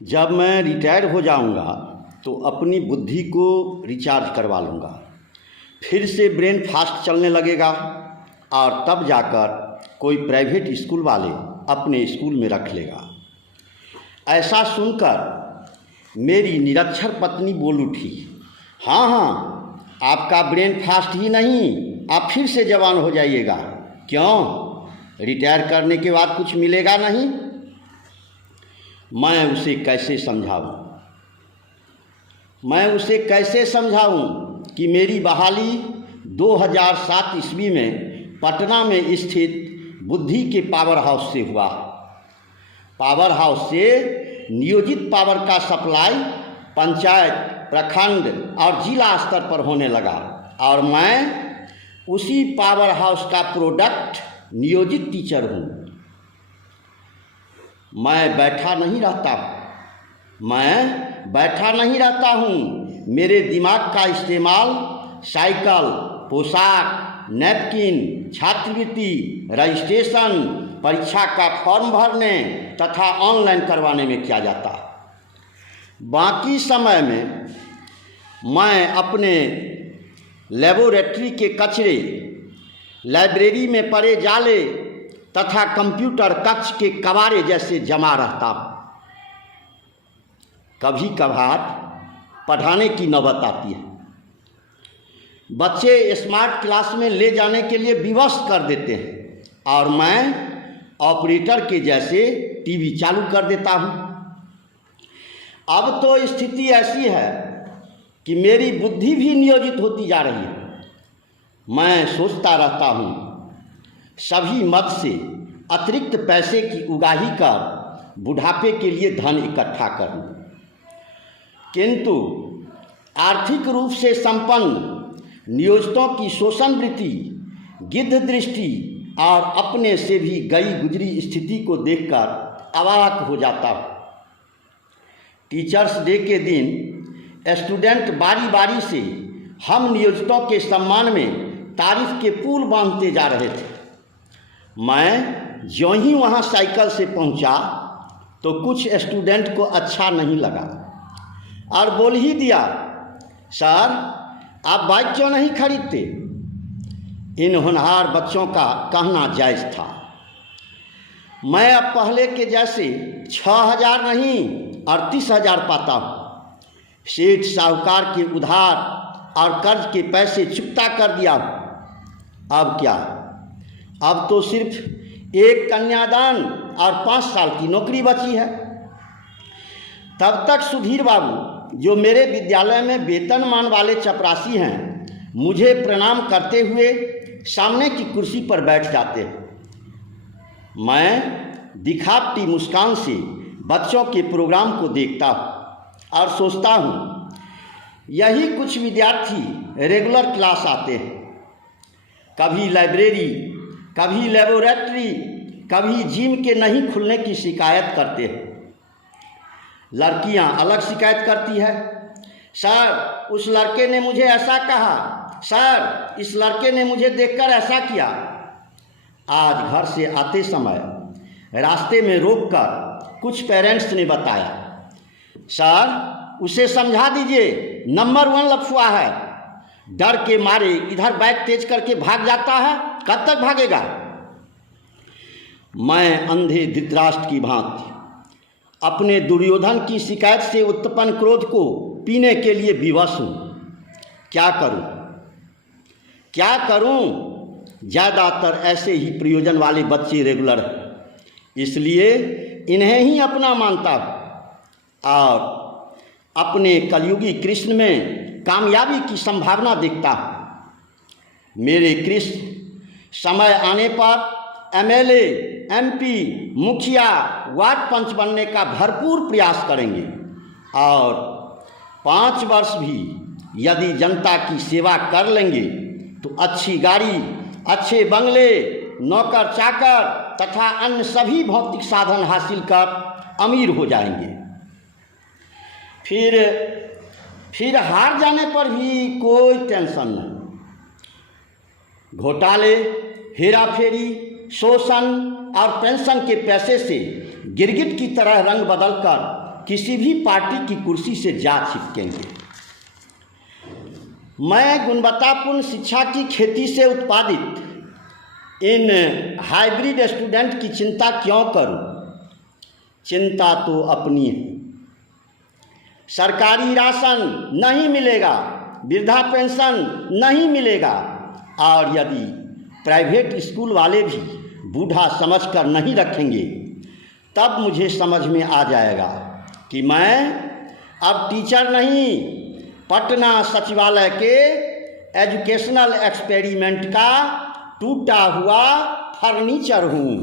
जब मैं रिटायर हो जाऊंगा तो अपनी बुद्धि को रिचार्ज करवा लूँगा, फिर से ब्रेन फास्ट चलने लगेगा और तब जाकर कोई प्राइवेट स्कूल वाले अपने स्कूल में रख लेगा। ऐसा सुनकर मेरी निरक्षर पत्नी बोल उठी, हाँ हाँ, आपका ब्रेन फास्ट ही नहीं, आप फिर से जवान हो जाइएगा। क्यों? रिटायर करने के बाद कुछ मिलेगा नहीं? मैं उसे कैसे समझाऊं कि मेरी बहाली 2007 ईस्वी में पटना में स्थित बुद्धि के पावर हाउस से हुआ। पावर हाउस से नियोजित पावर का सप्लाई पंचायत, प्रखंड और जिला स्तर पर होने लगा और मैं उसी पावर हाउस का प्रोडक्ट नियोजित टीचर हूँ। मैं बैठा नहीं रहता हूँ। मेरे दिमाग का इस्तेमाल साइकिल, पोशाक, नैपकिन, छात्रवृत्ति, रजिस्ट्रेशन, परीक्षा का फॉर्म भरने तथा ऑनलाइन करवाने में किया जाता। बाकी समय में मैं अपने लेबोरेटरी के कचरे, लाइब्रेरी में पड़े जाले तथा कंप्यूटर कक्ष के कबाड़े जैसे जमा रहता। कभी कभार पढ़ाने की नौबत आती है। बच्चे स्मार्ट क्लास में ले जाने के लिए विवश कर देते हैं और मैं ऑपरेटर के जैसे टीवी चालू कर देता हूँ। अब तो स्थिति ऐसी है कि मेरी बुद्धि भी नियोजित होती जा रही है। मैं सोचता रहता हूँ सभी मद से अतिरिक्त पैसे की उगाही कर बुढ़ापे के लिए धन इकट्ठा करूँ, किंतु आर्थिक रूप से संपन्न नियोजितों की शोषण वृत्ति, गिद्ध दृष्टि और अपने से भी गई गुजरी स्थिति को देखकर अवाक हो जाता हूँ। टीचर्स डे के दिन स्टूडेंट बारी बारी से हम नियोजितों के सम्मान में तारीफ के पुल बांधते जा रहे थे। मैं ज्यों ही वहाँ साइकिल से पहुँचा तो कुछ स्टूडेंट को अच्छा नहीं लगा और बोल ही दिया, सर आप बाइक क्यों नहीं खरीदते? इन होनहार बच्चों का कहना जायज़ था। मैं अब पहले के जैसे 6,000 नहीं 38,000 पाता हूँ। सेठ साहूकार के उधार और कर्ज के पैसे चुकता कर दिया। अब क्या? अब तो सिर्फ एक कन्यादान और 5 साल की नौकरी बची है। तब तक सुधीर बाबू, जो मेरे विद्यालय में वेतनमान वाले चपरासी हैं, मुझे प्रणाम करते हुए सामने की कुर्सी पर बैठ जाते हैं। मैं दिखावटी मुस्कान से बच्चों के प्रोग्राम को देखता हूँ और सोचता हूँ यही कुछ विद्यार्थी रेगुलर क्लास आते हैं, कभी लाइब्रेरी, कभी लेबोरेटरी, कभी जिम के नहीं खुलने की शिकायत करते हैं। लड़कियां अलग शिकायत करती है, सर उस लड़के ने मुझे ऐसा कहा, सर इस लड़के ने मुझे देखकर ऐसा किया। आज घर से आते समय रास्ते में रोककर कुछ पेरेंट्स ने बताया, सर उसे समझा दीजिए, नंबर 1 लफुआ है, डर के मारे इधर बैग तेज करके भाग जाता है, कब तक भागेगा? मैं अंधे धृतराष्ट्र की भांति अपने दुर्योधन की शिकायत से उत्पन्न क्रोध को पीने के लिए विवश हूँ। क्या करूँ? ज़्यादातर ऐसे ही प्रयोजन वाले बच्चे रेगुलर हैं, इसलिए इन्हें ही अपना मानता हूँ और अपने कलयुगी कृष्ण में कामयाबी की संभावना देखता हूँ। मेरे कृष्ण समय आने पर MLA, MP, मुखिया, वार्ड पंच बनने का भरपूर प्रयास करेंगे और 5 वर्ष भी यदि जनता की सेवा कर लेंगे तो अच्छी गाड़ी, अच्छे बंगले, नौकर चाकर तथा अन्य सभी भौतिक साधन हासिल कर अमीर हो जाएंगे। फिर हार जाने पर भी कोई टेंशन नहीं। घोटाले, हेराफेरी, शोषण और पेंशन के पैसे से गिरगिट की तरह रंग बदलकर किसी भी पार्टी की कुर्सी से जा छिपकेंगे। मैं गुणवत्तापूर्ण शिक्षा की खेती से उत्पादित इन हाइब्रिड स्टूडेंट की चिंता क्यों करूं? चिंता तो अपनी है। सरकारी राशन नहीं मिलेगा, वृद्धा पेंशन नहीं मिलेगा, और यदि प्राइवेट स्कूल वाले भी बूढ़ा समझकर नहीं रखेंगे, तब मुझे समझ में आ जाएगा कि मैं अब टीचर नहीं, पटना सचिवालय के एजुकेशनल एक्सपेरिमेंट का टूटा हुआ फर्नीचर हूँ।